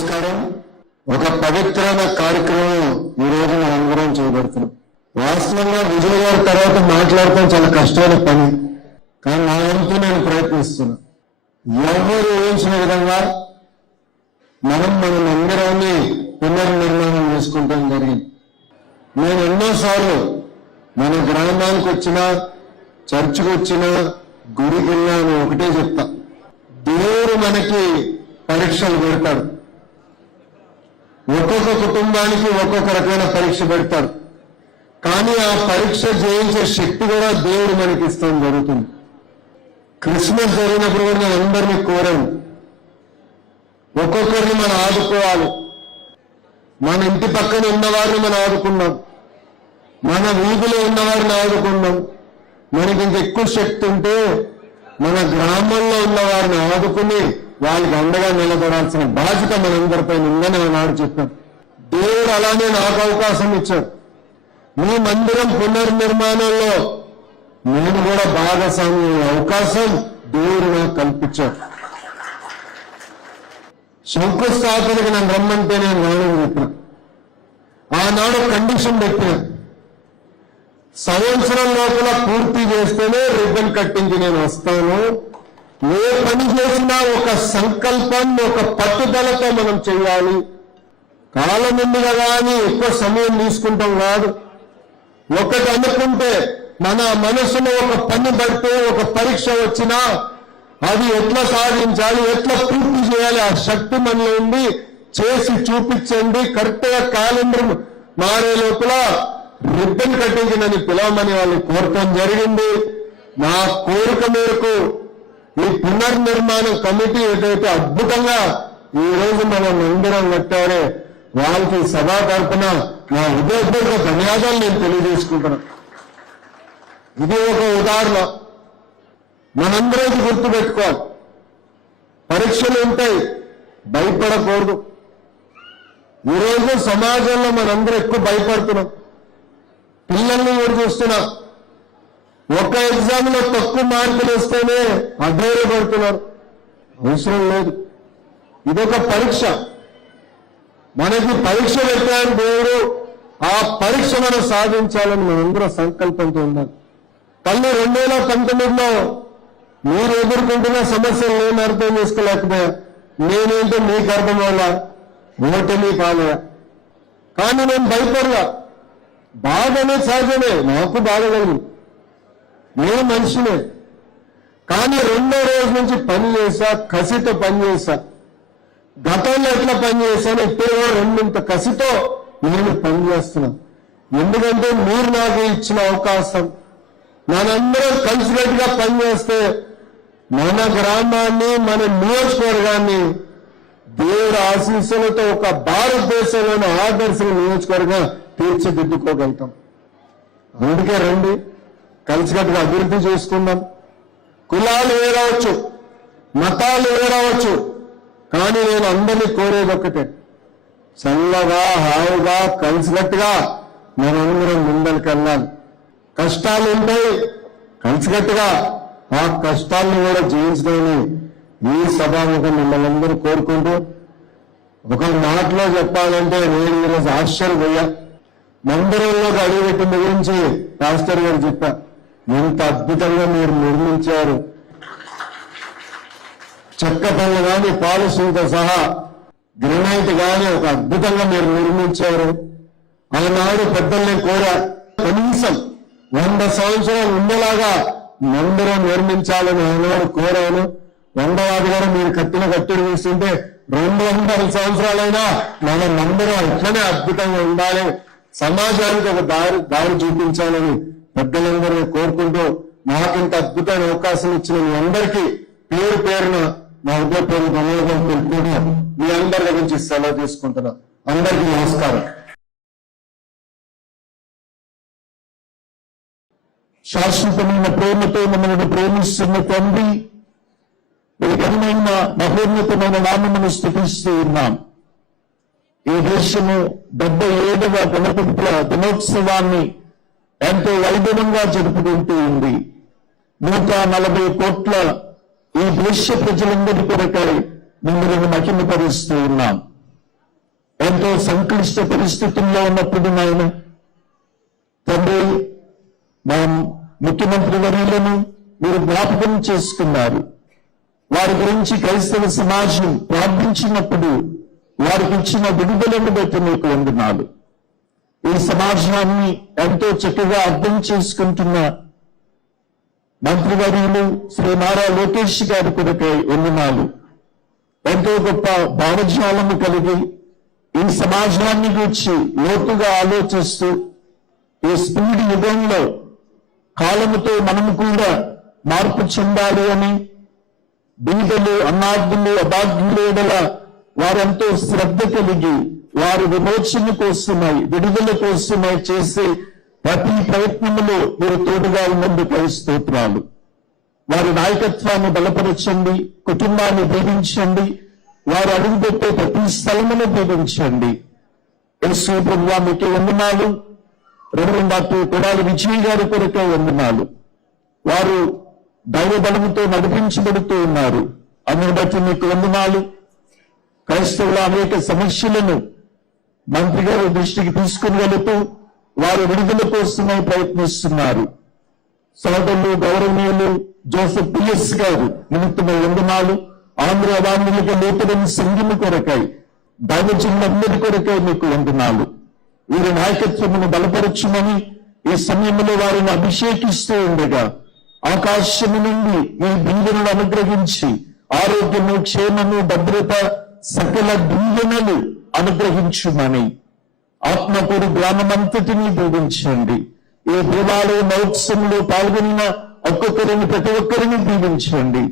నమస్కారం. ఒక పవిత్రమైన కార్యక్రమం ఈ రోజు మనందరం చేయబడుతున్నాం. వాస్తవంగా విజయ్ గారి తర్వాత మాట్లాడటం చాలా కష్టమైన పని, కానీ నా వంతు నేను ప్రయత్నిస్తున్నా. ఎవరు ఊహించిన విధంగా మన మందిరాన్ని పునర్నిర్మాణం చేసుకుంటాం జరిగింది. నేను ఎన్నోసార్లు మన గ్రామానికి వచ్చినా, చర్చికి వచ్చినా, గుడికి వెళ్ళినా అని ఒకటే చెప్తా, దేవుడు మనకి పరీక్షలు పెడతాడు. ఒక్కొక్క కుటుంబానికి ఒక్కొక్క రకమైన పరీక్ష పెడతాడు. కానీ ఆ పరీక్ష జయించే శక్తి కూడా దేవుడు మనకి ఇస్తాం జరుగుతుంది. క్రిస్మస్ జరిగినప్పుడు కూడా నేను అందరినీ కోరాను, ఒక్కొక్కరిని మనం ఆదుకోవాలి. మన ఇంటి పక్కన ఉన్నవారిని మనం ఆదుకున్నాం, మన వీధిలో ఉన్నవారిని ఆదుకున్నాం. మనకి ఇంకెక్కువ శక్తి ఉంటే మన గ్రామంలో ఉన్నవారిని ఆదుకుని వాళ్ళకి అండగా నిలబడాల్సిన బాధ్యత మనందరిపైన ఉందని ఆనాడు చెప్పాను. దేవుడు అలానే నాకు అవకాశం ఇచ్చాడు. మీ మందిరం పునర్నిర్మాణంలో నేను కూడా భాగస్వామ్య అవకాశం దేవుడు నాకు కల్పించాడు. శంకుస్థాపనకి నన్ను రమ్మంటే నేను రానని చెప్పిన. ఆనాడు కండిషన్ పెట్టిన, సంవత్సరం లోపల పూర్తి చేస్తేనే రిబ్బన్ కట్టింగ్కి నేను వస్తాను. ఏ పని చేసినా ఒక సంకల్పం, ఒక పట్టుదలతో మనం చేయాలి. కాలం ఉంది కదా అని ఎక్కువ సమయం తీసుకుంటాం కాదు. ఒకటి అనుకుంటే మన మనసులో ఒక పని పడితే, ఒక పరీక్ష వచ్చినా అది ఎట్లా సాధించాలి, ఎట్లా పూర్తి చేయాలి, ఆ శక్తి మనలో ఉంది. చేసి చూపించండి. కరెక్ట్గా క్యాలెండర్ మారే లోపల రిబ్బన్ కట్టింగ్ నన్ను పిలవమని వాళ్ళు కోరటం జరిగింది. నా కోరిక మేరకు ఈ పునర్నిర్మాణ కమిటీ ఏదైతే అద్భుతంగా ఈ రోజు మనం మందిరం కట్టారో వాళ్ళకి సభా తరపున నా హృదయపూర్వక ధన్యవాదాలు నేను తెలియజేసుకుంటున్నాను. ఇది ఒక ఉదాహరణ. మనందరం గుర్తుపెట్టుకోవాలి, పరీక్షలు ఉంటాయి, భయపడకూడదు. ఈరోజు సమాజంలో మనందరం ఎక్కువ భయపడుతున్నాం. పిల్లల్ని కూడా చూస్తున్నా, ఒక ఎగ్జామ్ లో తక్కువ మార్కులు వస్తేనే అధైర్యపడుతున్నారు. అవసరం లేదు, ఇదొక పరీక్ష. మనకి పరీక్ష పెట్టాడు దేవుడు, ఆ పరీక్ష మనం సాధించాలని మనందరం సంకల్పంతో ఉండాలి. తల్లి 2019లో మీరు ఎదుర్కొంటున్న సమస్యలు నేను అర్థం చేసుకోలేకపోయా, నేనేంటో మీకు అర్థం వల్ల ఓటమి పాలయా. కానీ నేను భయపడలా. బాధనే సహజమే, నాకు బాధ కలిగింది, నేను మనిషినే. కానీ రెండో రోజు నుంచి పని చేశా, కసితో పని చేశా. గతంలో ఎట్లా పని చేశాను, ఇప్పుడు రెండింత కసితో నేను పని చేస్తున్నాను. ఎందుకంటే మీరు నాకు ఇచ్చిన అవకాశం. మనందరం కలిసికట్టుగా పనిచేస్తే మన గ్రామాన్ని, మన నియోజకవర్గాన్ని దేవుడి ఆశీస్సులతో ఒక భారతదేశంలోని ఆదర్శ నియోజకవర్గం తీర్చిదిద్దుకోగలుగుతాం. అందుకే రండి, కలిసికట్టుగా అభివృద్ధి చేసుకుందాం. కులాలు వేరవచ్చు, మతాలు వేరవచ్చు, కానీ నేను అందరినీ కోరేది ఒక్కటే, చల్లగా హాయిగా కలిసికట్టుగా మనందరం ముందరికి వెళ్ళాలి. కష్టాలు ఉంటాయి, కలిసికట్టుగా ఆ కష్టాలను కూడా జయించడాన్ని ఈ సభాముఖం మిమ్మల్ని అందరూ కోరుకుంటూ, ఒక మాటలో చెప్పాలంటే నేను ఈరోజు ఆశ్చర్యపోయా. మందిరంలోకి అడుగుపెట్టిన గురించి పాస్టర్ గారు చెప్పారు, ఎంత అద్భుతంగా మీరు నిర్మించారు. చెక్క పనులు కానీ, పాలిషింగ్తో సహా గ్రనైట్ కానీ ఒక అద్భుతంగా మీరు నిర్మించారు. ఆనాడు పెద్దల్ని కోరా, కనీసం 100 సంవత్సరాలు ఉండేలాగా మందిరం నిర్మించాలని ఆనాడు కోరాను. 100వ గారు మీరు కట్టిన కట్టుడు చూస్తుంటే 200 సంవత్సరాలైనా మన మందిరం ఇట్లనే అద్భుతంగా ఉండాలి, సమాజానికి ఒక దారి చూపించాలని పెద్దలందరినీ కోరుకుంటూ, నాకింత అద్భుతమైన అవకాశం ఇచ్చిన మీ అందరికీ పేరు పేరున నా హృదయపూర్వక ధన్యవాదాలు తెలుపుకుంటూ మీ అందరి గురించి సెలవు తీసుకుంటున్నా. అందరికీ నమస్కారం. శాశ్వతమైన ప్రేమతో మమ్మల్ని ప్రేమిస్తున్న తండ్రి, ఘనమైన మహోన్నతమైన నామమును స్తుతిస్తూ ఉన్నాం. ఈ దేశము 77వ గణతంత్ర దినోత్సవాన్ని ఎంతో వైభవంగా జరుపుకుంటూ ఉంది. 140 కోట్ల ఈ దేశ ప్రజలందరి కొరకై మిమ్మల్ని మహిమపరుస్తూ ఉన్నాం. ఎంతో సంక్లిష్ట పరిస్థితుల్లో ఉన్నప్పుడు నాయన తండ్రి మా ముఖ్యమంత్రి వర్యులను మీరు జ్ఞాపకం చేసుకున్నారు. వారి గురించి క్రైస్తవ సమాజం ప్రార్థించినప్పుడు వారికి ఇచ్చిన విడుదలను బట్టి మీకు వందనాలు. ఈ సమాజాన్ని ఎంతో చక్కగా అర్థం చేసుకుంటున్న మంత్రివర్యులు శ్రీ నారా లోకేష్ గారి కొరకై వందనాలు. ఎంతో గొప్ప భావజాలము కలిగి ఈ సమాజాన్ని గురించి లోతుగా ఆలోచిస్తూ ఈ స్పీడ్ యుగంలో కాలముతో మనము కూడా మార్పు చెందాలి అని బీదలు, అన్నార్థులు, అభాగ్యులు ఎడల వారెంతో శ్రద్ధ కలిగి వారి విమోచన కోసమై, విడుదల కోసమై చేసే ప్రతి ప్రయత్నములో మీరు తోడుగా ఉన్నందుకు స్తోత్రాలు. వారి నాయకత్వాన్ని బలపరచండి, కుటుంబాన్ని దీవించండి, వారు అడుగుపెట్టే ప్రతి స్థలమును దీవించండి. యేసు ప్రభువా మీకే వందనాలు. రెవరెండ్ డాక్టర్ కొడాలి విజయ్ గారి కొరకే వందనాలు. వారు దైవ బలముతో నడిపించబడుతూ ఉన్నారు. అందుని బట్టి మీకు వందనాలు. క్రైస్తవుల అనేక సమస్యలను మంత్రి గారి దృష్టికి తీసుకుని వెళుతూ వారు విడుదల కోసమే ప్రయత్నిస్తున్నారు. సోదరులు గౌరవనీయులు జోసెఫ్ పిఎస్ గారు నిమిత్తమై వందనాలు. ఆంధ్ర వాంధ్రులకు నూతన సంఘము కొరకై, దైవజనులందరి కొరకై మీకు వందనాలు. వీరి నాయకత్వమును బలపరచుమని ఈ సమయంలో వారిని అభిషేకిస్తూ ఉండగా ఆకాశము నుండి మీ దీవెనలు అనుగ్రహించి ఆరోగ్యము, క్షేమము, భద్రత, సకల దీవెనలు అనుగ్రహించుమని ఆత్మకూరు గ్రామమంతటిని దీవించండి. ఈ దేవాలయ మహోత్సవంలో పాల్గొన్న ఒక్కొక్కరిని, ప్రతి ఒక్కరిని దీవించండి.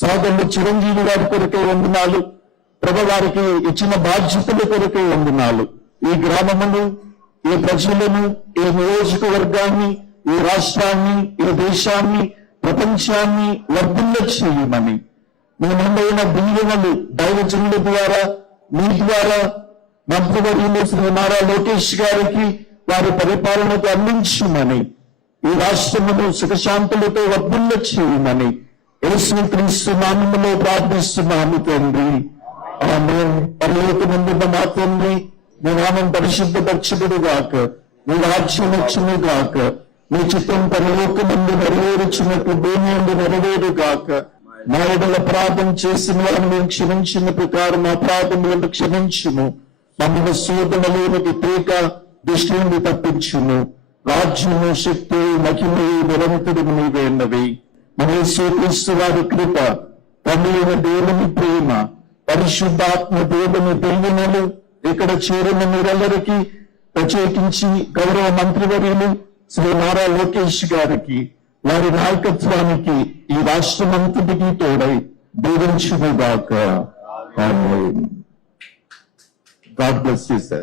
సోదరుడు చిరంజీవి గారి కొరకే వందనాలు. ప్రభు వారికి ఇచ్చిన బాధ్యతల కొరకే వందనాలు. ఈ గ్రామమును, ఈ ప్రజలను, ఈ నియోజకవర్గాన్ని, ఈ రాష్ట్రాన్ని, ఈ దేశాన్ని, ప్రపంచాన్ని వర్ధిల్ల చేయమని మీ ముందైన దీవెనలు దైవజనుల ద్వారా, మీ ద్వారా మంత్రివర్యులు శ్రీ నారా లోకేష్ గారికి వారి పరిపాలనకు అందించమని, ఈ రాష్ట్రమును సుఖశాంతులతో వర్ధిల్ల చేయమని యేసుక్రీస్తు నామములో ప్రార్థిస్తున్నాము తండ్రి. ఆమేన్. పరలోకమందున్న మా తండ్రి, మీ నామం పరిశుద్ధపరచబడు గాక, మీ రాజ్యం వచ్చును గాక, మీ చిత్తం పరలోకమందు నెరవేర్చినట్టు భూమి యందు నెరవేరు గాక. మా ఎడల అపరాధం చేసిన వారిని మేము క్షమించిన ప్రకారం మా అపరాధములను క్షమించుము. మమ్మల్ని శోధనలోనికి తేక దృష్టి నుండి తప్పించుము. రాజ్యము, శక్తి, మహిమయు నిరంతరము నీవే ఉన్నవి. మన యేసుక్రీస్తు వారి కృప, తండ్రి అయిన దేవుని ప్రేమ, పరిశుద్ధాత్మ దేవుని దీవెనలు ఇక్కడ చేరిన మీరందరికీ, ప్రత్యేకించి గౌరవ మంత్రివర్యులు శ్రీ నారా లోకేష్ గారికి, వారి నాయకత్వానికి, ఈ రాష్ట్రమంతటికి తోడై దీవించుగాక. ఆమేన్. God bless you, sir.